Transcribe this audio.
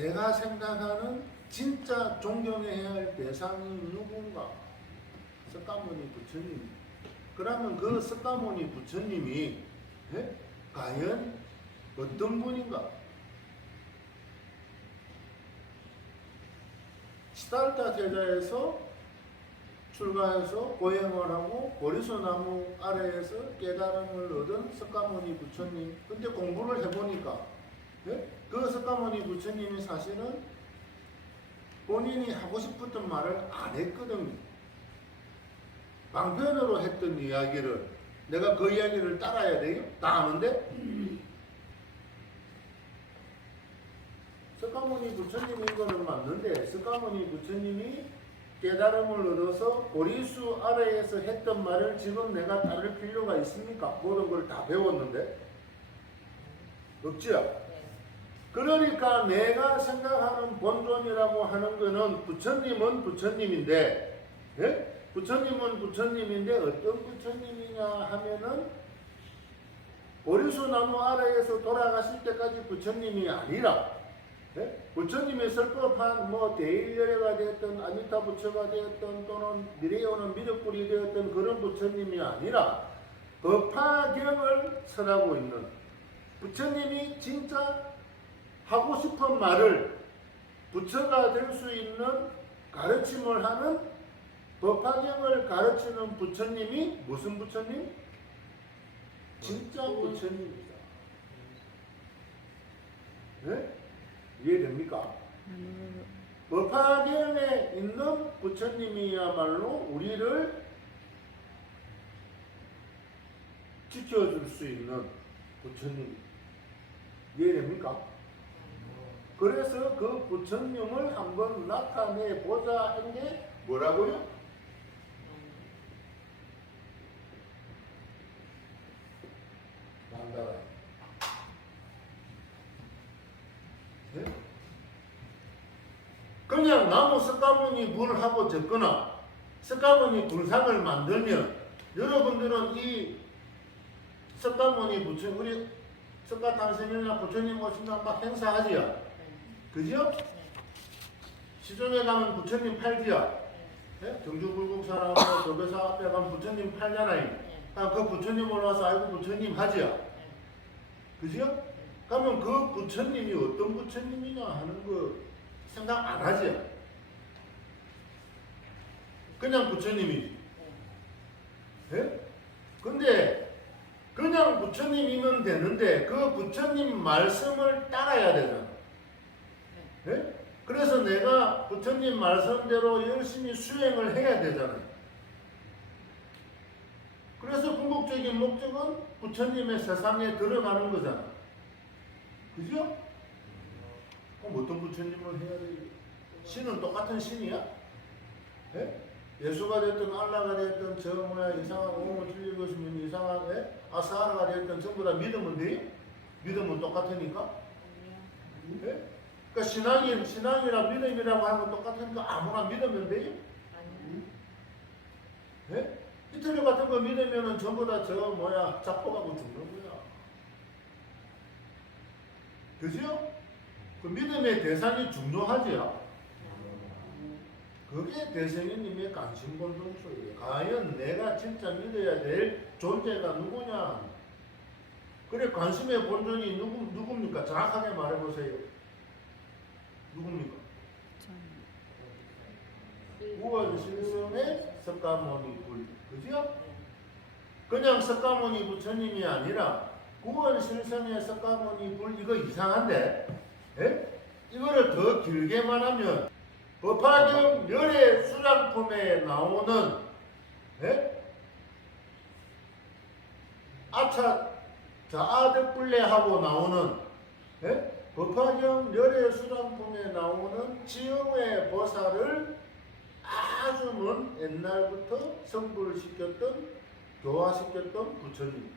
내가 생각하는 진짜 존경해야 할 대상이 누군가? 석가모니 부처님. 그러면 그 석가모니 부처님이 예? 과연 어떤 분인가? 시달타 제자에서 출가해서 고행을 하고 보리수 나무 아래에서 깨달음을 얻은 석가모니 부처님. 근데 공부를 해보니까 예? 그 석가모니 부처님이 사실은 본인이 하고 싶었던 말을 안 했거든요. 방편으로 했던 이야기를 내가 그 이야기를 따라야 돼요? 다 아는데? 석가모니 부처님인 거는 맞는데 석가모니 부처님이 깨달음을 얻어서 보리수 아래에서 했던 말을 지금 내가 따를 필요가 있습니까? 모든 걸 다 배웠는데 없지요? 그러니까 내가 생각하는 본尊이라고 하는 거는 부처님은 부처님인데 예? 부처님은 부처님인데 어떤 부처님이냐 하면은 보리수 나무 아래에서 돌아가실 때까지 부처님이 아니라 예? 부처님이 설법한 뭐 대일열애가 되었던 아미타 부처가 되었던 또는 미래에 오는 미륵불이 되었던 그런 부처님이 아니라 법화경을 설하고 있는 부처님이 진짜 하고 싶은 말을 부처가 될 수 있는 가르침을 하는 법화경을 가르치는 부처님이 무슨 부처님? 진짜 부처님입니다. 네? 이해됩니까? 법화경에 있는 부처님이야말로 우리를 지켜줄 수 있는 부처님. 이해됩니까? 그래서 그 부처님을 한번 나타내 보자 한 게 뭐라고요? 난다라. 네? 그냥 나무 석가모니 물하고 적거나 석가모니 불상을 만들면 여러분들은 이 석가모니 부처 우리 석가탄생이나 부처님 오신다 막 행사하지요. 그죠? 시중에 가면 부처님 팔지요. 예? 경주 불국사나 뭐 도배사 앞에 가면 부처님 팔잖아요. 아, 그 부처님 올라와서 아이고 부처님 하지요. 그죠? 그러면 그 부처님이 어떤 부처님이냐 하는 거 생각 안 하지요. 그냥 부처님이지. 예? 근데 그냥 부처님이면 되는데 그 부처님 말씀을 따라야 되잖아. 예? 그래서 내가 부처님 말씀대로 열심히 수행을 해야 되잖아요. 그래서 궁극적인 목적은 부처님의 세상에 들어가는 거잖아. 그죠? 그럼 어떤 부처님을 해야 돼요? 신은 똑같은 신이야? 예? 예수가 됐든 알라가 됐든 저 뭐야 이상한 오물 틀릴 것이면 이상한 예? 아사하라가 됐든 전부 다 믿으면 돼요? 믿으면 똑같으니까? 예? 그러니까 신앙이 신앙이랑 믿음이라고 하는 건 똑같으니까 아무나 믿으면 돼요? 예? 이틀 같은 거 믿으면은 전부 다 저 뭐야 잡혀가고 죽는 거야. 그죠? 그 믿음의 대상이 중요하지요. 그게 대성인님의 관심본동소예요. 과연 내가 진짜 믿어야 될 존재가 누구냐? 그래 관심의 본전이 누구 누굽니까? 정확하게 말해보세요. 누굽니까? 우월실성의 석가모니 불. 그죠? 그냥 석가모니 부처님이 아니라 구원실성의 석가모니 불 이거 이상한데 예? 이거를 더 길게 말하면 법화경 열의 수락품에 나오는 예? 아차 자아득불레하고 나오는 예? 법화경 열의 수락품에 나오는 지영의 보살을 아주 먼 옛날부터 성불을 시켰던 교화시켰던 부처님.